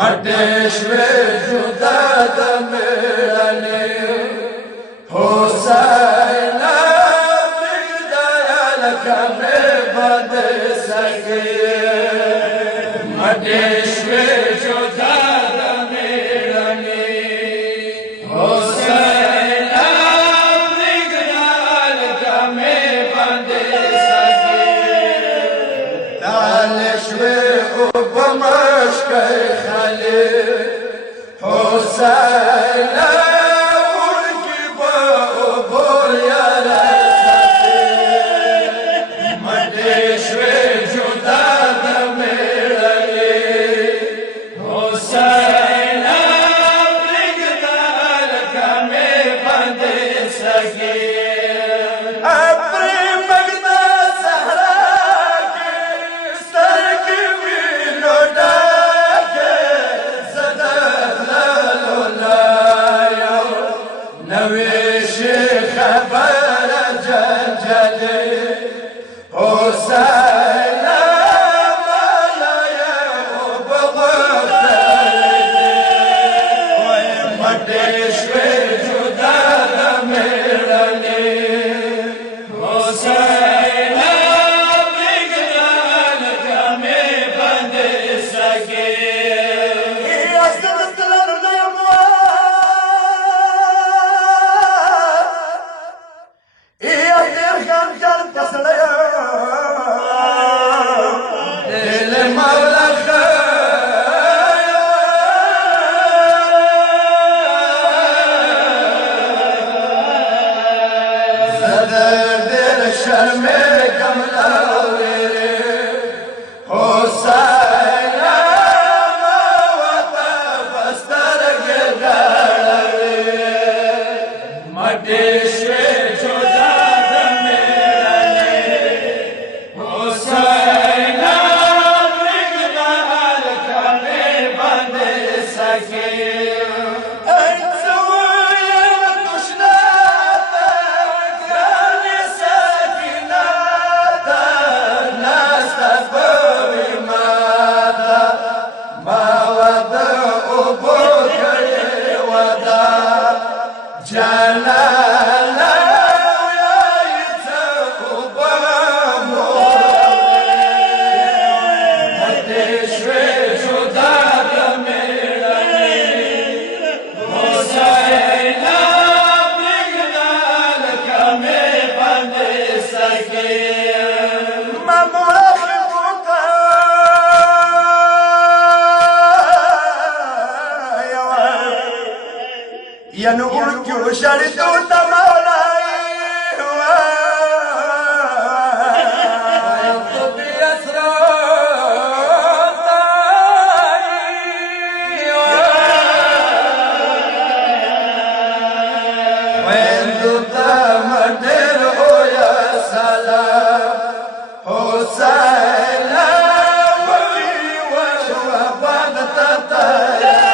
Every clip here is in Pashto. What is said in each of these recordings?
मटेश्वे जुदा दमेळने होसायना बिगदायल कमे बंद सके मटेश्वे जुदा दमेळने होसायना बिगदायल कमे बंद सके तालेश्वे उपमश्के Hosanna, urki ba obor yara sate, madeshwe juda damelale. Hosanna, brigdal kame bande sake. Apne magda sahra ke star ki biloda. خبر جنجله حسین مالایا بغفتله مٹیشوی جدا دمیرنه حسین بگدان کمی بند سکه ينقول شرط مولاي ويطلب يسرطاي وين تمدر يا سلام حسين وفي وشوفان تطير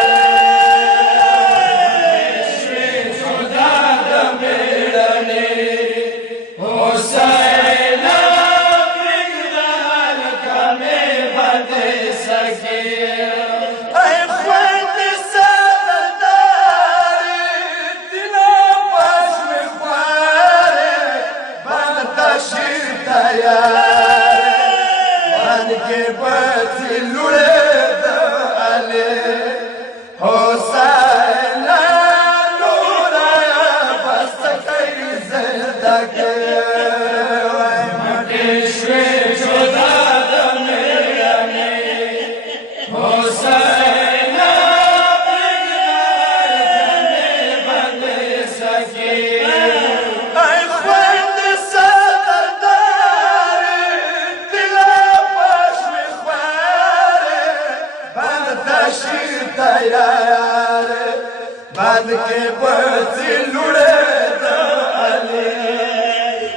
بعد के बची लुड़े दाले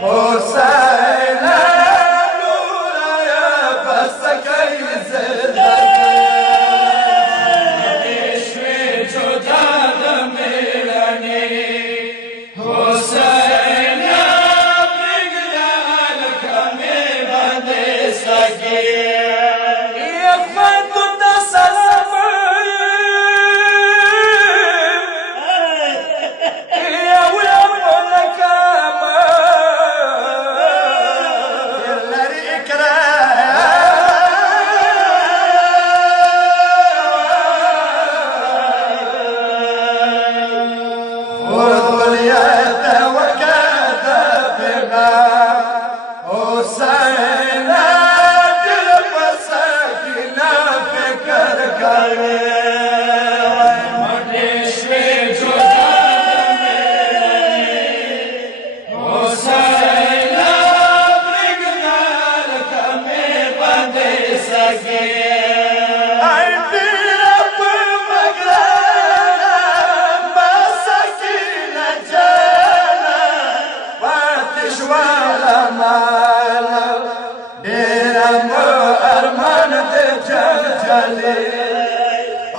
हुसैन लुड़ाया बस कई ज़िंदगी देशवे जुदा दमेलने हुसैन बिगदाल कमे बंदे सके ये फर्द सलाम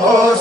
Oh,